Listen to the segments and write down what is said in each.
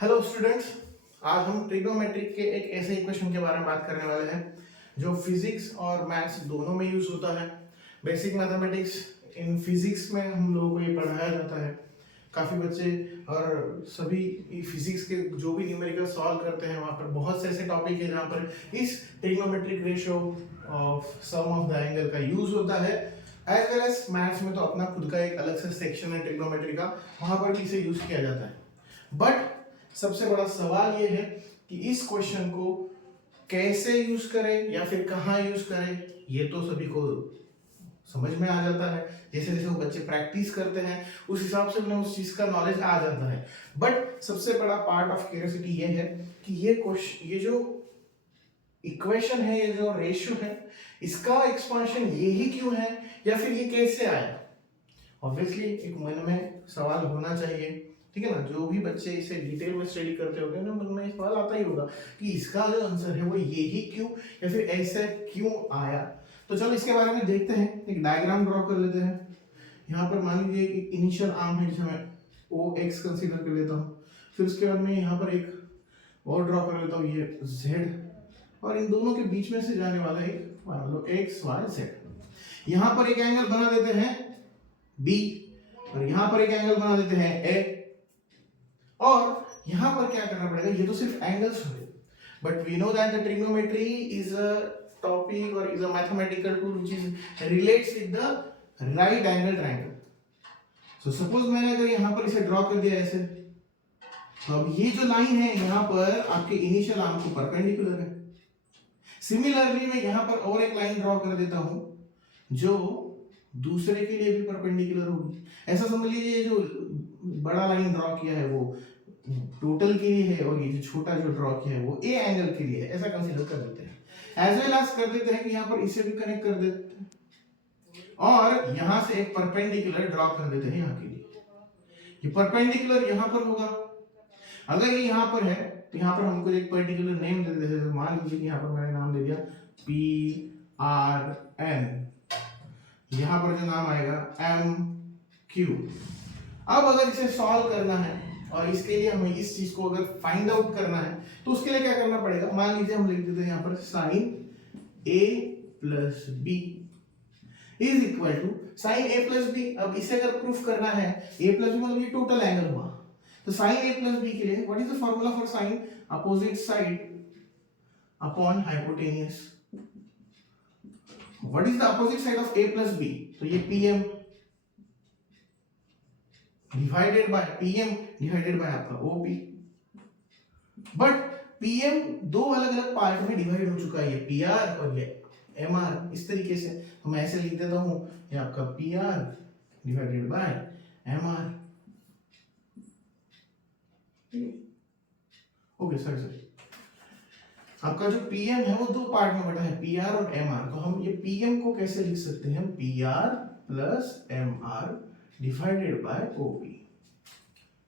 Hello students, आज हम trigonometric के एक ऐसे इक्वेशन के बारे में बात करने वाले हैं जो फिजिक्स और मैथ्स दोनों में यूज होता है। बेसिक मैथमेटिक्स इन फिजिक्स में हम लोगों को ये पढ़ाया जाता है। काफ़ी बच्चे और सभी फिजिक्स के जो भी न्यूमेरिकल सॉल्व करते हैं वहाँ पर बहुत से ऐसे टॉपिक है जहाँ पर इस trigonometric ratio of sum of the angle का यूज होता है। एज वेल एज मैथ्स में तो अपना खुद का एक अलग से सेक्शन है ट्रिग्नोमेट्री का, वहाँ पर भी इसे यूज किया जाता है। बट सबसे बड़ा सवाल ये है कि इस क्वेश्चन को कैसे यूज करें या फिर कहाँ यूज करें, ये तो सभी को समझ में आ जाता है। जैसे जैसे वो बच्चे प्रैक्टिस करते हैं उस हिसाब से उन्हें उस चीज का नॉलेज आ जाता है। बट सबसे बड़ा पार्ट ऑफ क्यूरियोसिटी ये है कि ये जो इक्वेशन है, ये जो रेशियो है, इसका एक्सपांशन ये ही क्यों है या फिर ये कैसे आया। ऑब्वियसली एक मन में सवाल होना चाहिए, ठीक है ना। जो भी बच्चे इसे डिटेल में स्टडी करते होंगे ना, मन में सवाल आता ही होगा कि इसका जो आंसर है वो ये ही क्यों या फिर ऐसा क्यों आया। तो चलो इसके बारे में देखते हैं। एक डायग्राम ड्रॉ कर लेते हैं। यहाँ पर मान लीजिए एक इनिशियल आर्म है जिसे मैं ओ एक्स कंसीडर कर लेता हूँ। फिर उसके बाद में यहाँ पर एक और ड्रॉ कर लेता हूँ, ये जेड, और इन दोनों के बीच में से जाने वाला एक मान लो एक्स वाई जेड। यहाँ पर एक एंगल बना देते हैं बी, और यहाँ पर एक एंगल बना देते हैं ए। और यहां पर क्या करना पड़ेगा, ये तो सिर्फ एंगल्स हुए, but we know that the trigonometry is a topic और is a mathematical tool which is relates with the right angle triangle. So suppose मैंने अगर यहां पर इसे ड्रॉ कर दिया ऐसे, तो अब ये जो लाइन है यहां पर आपके इनिशियल आर्म को परपेंडिकुलर है। सिमिलरली मैं यहां पर और एक लाइन ड्रॉ कर देता हूं जो दूसरे के लिए भी परपेंडिकुलर होगी। ऐसा समझ लीजिए ये जो बड़ा लाइन ड्रॉ किया है वो टोटल के लिए है और ये जो छोटा जो ड्रॉ किया है वो ए एंगल के लिए है, ऐसा कंसीडर कर देते हैं। एज वेल एज कर देते हैं कि यहाँ पर इसे भी कनेक्ट कर देते हैं और यहां से एक परपेंडिकुलर ड्रॉ कर देते हैं यहाँ के लिए। ये परपेंडिकुलर यहाँ पर होगा। अगर ये यहाँ पर है तो यहाँ पर हमको एक पर्टिकुलर नेम दे देते हैं। मान लीजिए कि यहाँ पर मैंने नाम दे दिया पी आर एन, यहाँ पर जो नाम आएगा एम क्यू। अब अगर इसे सॉल्व करना है और इसके लिए हमें इस चीज को अगर फाइंड आउट करना है तो उसके लिए क्या करना पड़ेगा। मान लीजिए हम लिख देते हैं यहाँ पर sine A plus B is equal to sine A plus B. अब इसे अगर प्रूफ करना है, ए प्लस बी मतलब ये टोटल एंगल हुआ, तो साइन ए प्लस बी के लिए what is the formula for sine opposite side upon hypotenuse. What is the opposite side of A plus B, तो ये पीएम डिवाइडेड बाय आपका ओपी। बट पीएम दो अलग अलग पार्ट में डिवाइड हो चुका है, ये पीआर और ये एमआर। इस तरीके से तो मैं ऐसे लिख देता हूं, ये आपका PR divided by MR. Okay sorry, आपका जो पीएम है वो दो पार्ट में बटा है, पीआर और एमआर। तो हम ये पीएम को कैसे लिख सकते हैं, PR plus MR divided by OP.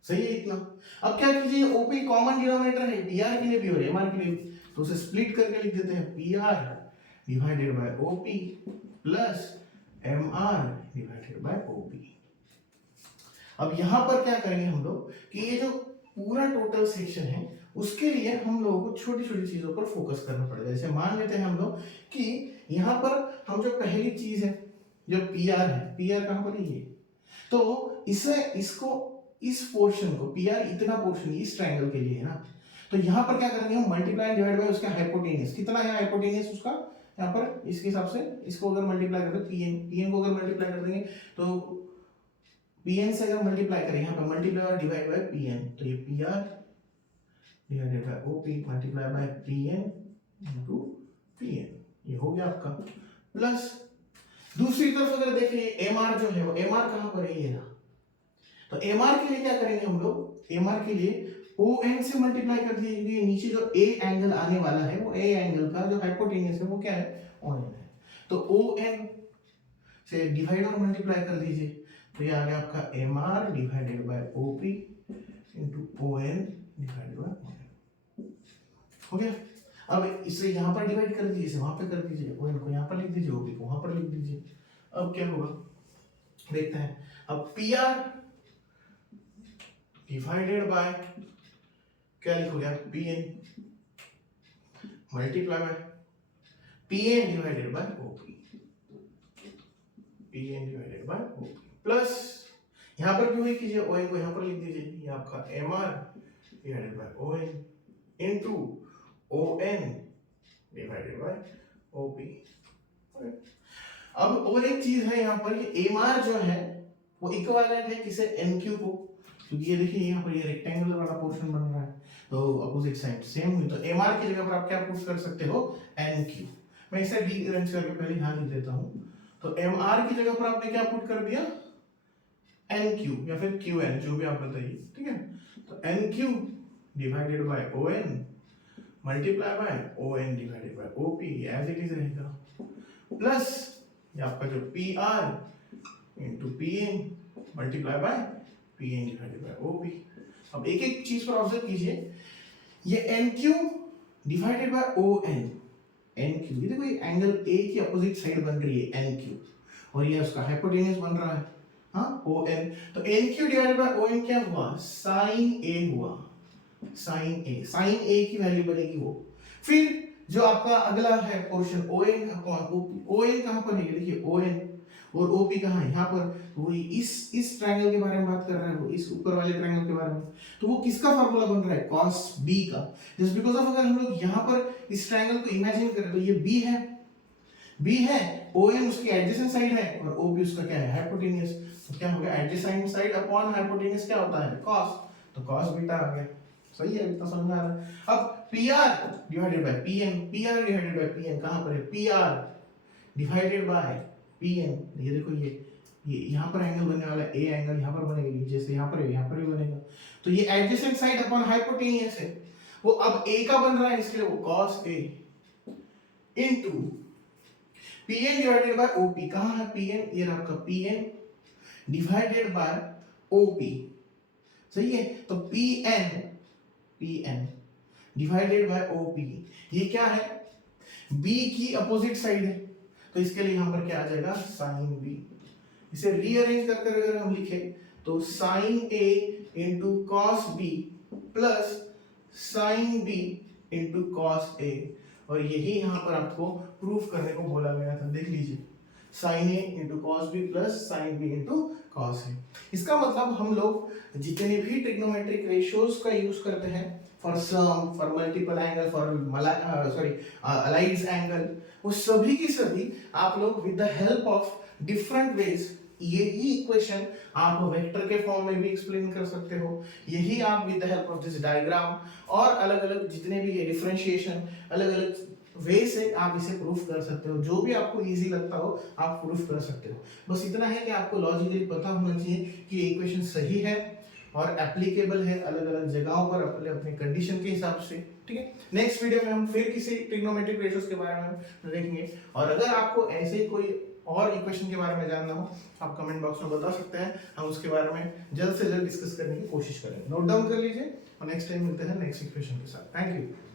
सही है इतना। अब क्या कीजिए, ओपी कॉमन डिनोमिनेटर है पीआर के लिए भी और एमआर के लिए भी, तो उसे स्प्लिट करके लिख देते हैं PR divided by OP plus MR divided by OP. अब यहां पर क्या करेंगे हम लोग कि ये जो पूरा टोटल सेक्शन है उसके लिए हम लोगों को छोटी छोटी चीजों पर फोकस करना पड़ेगा। जैसे मान लेते हैं हम लोग कि यहाँ पर हम जो पहली चीज है जो पीआर है, पीआर कहां पर है ये, तो इसको इस पोर्शन को पीआर इतना पोर्शन इस ट्रायंगल के लिए है ना, तो यहां पर क्या करेंगे हम मल्टीप्लाई डिवाइड बाय उसका हाइपोटेनियस। कितना है हाइपोटेनियस उसका, यहाँ पर इसके हिसाब से इसको अगर मल्टीप्लाई कर दे पीएन को अगर मल्टीप्लाई कर देंगे तो पीएन से अगर मल्टीप्लाई करें यहाँ पर मल्टीप्लाई और डिवाइड बाय पीएन, तो ये PR divided by OP multiply by PN into PN, ये हो गया आपका। प्लस दूसरी तरफ अगर देखें एमआर जो है वो एमआर कहां पर है, ये ना, तो एमआर के लिए क्या करेंगे हम लोग, एमआर के लिए ON से मल्टीप्लाई कर दीजिए। नीचे जो ए एंगल आने वाला है वो ए एंगल का जो हाइपोटेनियस है वो क्या है, ON है, तो ON से डिवाइड और मल्टीप्लाई कर दीजिए, तो ये आ गया आपका MR divided by OP into ON divided by ON। हो गया। अब इसे यहां पर डिवाइड कर दीजिए, इसे वहां पे कर दीजिए, ON को यहां पर लिख दीजिए, OP को वहां पर लिख दीजिए। अब क्या होगा देखते हैं। अब PR डिवाइडेड बाय क्या लिखोगे आप, P N multiply by P N divided by OP, P N divided by OP plus यहाँ पर भी वही कीजिए, ओ एन को यहाँ पर लिख दीजिए, ये आपका M R divided by O N into O N divided by OP. अब और एक चीज है यहाँ पर, ये एम आर जो है वो इक्विवेलेंट है किसे, एन क्यू को, क्योंकि ये देखिए यहाँ पर ये रेक्टेंगुलर वाला पोर्शन बन रहा है तो अपोजिट साइड सेम हुई, तो एम आर की जगह पर आप क्या पुट कर सकते हो, एन क्यू। मैं इसे डी अरेंज करके पहले यहाँ लिख देता हूँ, तो एम आर की जगह पर आपने क्या पुट कर दिया, एन क्यू या फिर क्यू एन, जो भी आप बताइए, ठीक है। तो N Q divided by O N multiply by O N divided by O P, as it is रहेगा, प्लस ये आपका जो P R into P N multiply by P N divided by O P. अब एक एक चीज पर observe कीजिए, ये N Q divided by O N, N Q, ये देखो ये एंगल ए की अपोजिट साइड बन रही है एन क्यू, और ये उसका हाइपोटेन्यूज बन रहा है, हाँ ओ एन, तो N Q divided by O N क्या हुआ, साइन ए हुआ, साइन ए, साइन ए की वैल्यू बनेगी वो। फिर जो आपका अगला है portion O N upon OP, O N कहाँ पर है, ये देखिए ओ एन, और ओपी कहाँ है, यहाँ पर, वो इस ट्रायंगल के बारे में बात कर रहा है, वो इस ऊपर वाले ट्रायंगल के बारे में, तो वो किसका फार्मूला बन रहा है, cos b का, जस्ट बिकॉज ऑफ अगर हम लोग यहाँ पर इस ट्रायंगल को इमेजिन करें तो ये b है, ON उसकी एडजेसेंट साइड है और OP उसका क्या है, हाइपोटेन्यूज, तो क्या हो गया, एडजेसेंट साइड अपॉन हाइपोटेन्यूज क्या होता है, cos, तो cos बीटा आ गया, सही है, इतना समझ में आ रहा है। अब PR divided by PM, PR divided by PM कहाँ पर है, PR डिवाइडेड बाय PM, ये देखो ये यहाँ पर एंगल बनने वाला है, A एंगल यहाँ पर बनेगा, जैसे यहाँ पर है यहाँ पर भी बनेगा, तो ये एडजेसेंट साइड अपॉन हाइपोटेन्यूज है, वो अब A का बन रहा है, इसलिए वो cos A into Pn divided by OP, कहाँ है Pn, ये आपका Pn डिवाइडेड बाय OP, सही है, तो Pn डिवाइडेड बाय OP, ये क्या है, B की अपोजिट साइड है, तो इसके लिए यहाँ पर क्या आ जाएगा, साइन B, इसे रीअरेंज कर अगर हम लिखे तो sine A into cos B plus sine B into cos A, और यही यहाँ पर आपको प्रूफ करने को बोला गया था, देख लीजिए, sine A into cos B plus sine B into cos A। इसका मतलब हम लोग जितने भी ट्रिग्नोमेट्रिक रेशियोज का यूज करते हैं for sum, for multiple angle, for allied angle, वो सभी की सभी आप लोग with the help of different ways यही इक्वेशन आप वेक्टर के फॉर्म में भी एक्सप्लेन कर सकते हो, यही आप with the help of this diagram और अलग अलग जितने भी ये डिफरेंशिएशन अलग अलग वे से आप इसे प्रूफ कर सकते हो, जो भी आपको इजी लगता हो आप प्रूफ कर सकते हो। बस इतना है कि आपको लॉजिकली पता होना चाहिए कि ये इक्वेशन सही है और एप्लीकेबल है अलग अलग जगहों पर अपने अपने कंडीशन के हिसाब से, ठीक है। नेक्स्ट वीडियो में हम फिर किसी ट्रिग्नोमेट्रिक रेशियोज के बारे में देखेंगे, और अगर आपको ऐसे कोई और इक्वेशन के बारे में जानना हो आप कमेंट बॉक्स में बता सकते हैं, हम उसके बारे में जल्द से जल्द डिस्कस करने की कोशिश करेंगे। नोट डाउन कर लीजिए और नेक्स्ट टाइम मिलते हैं नेक्स्ट इक्वेशन के साथ। Thank you.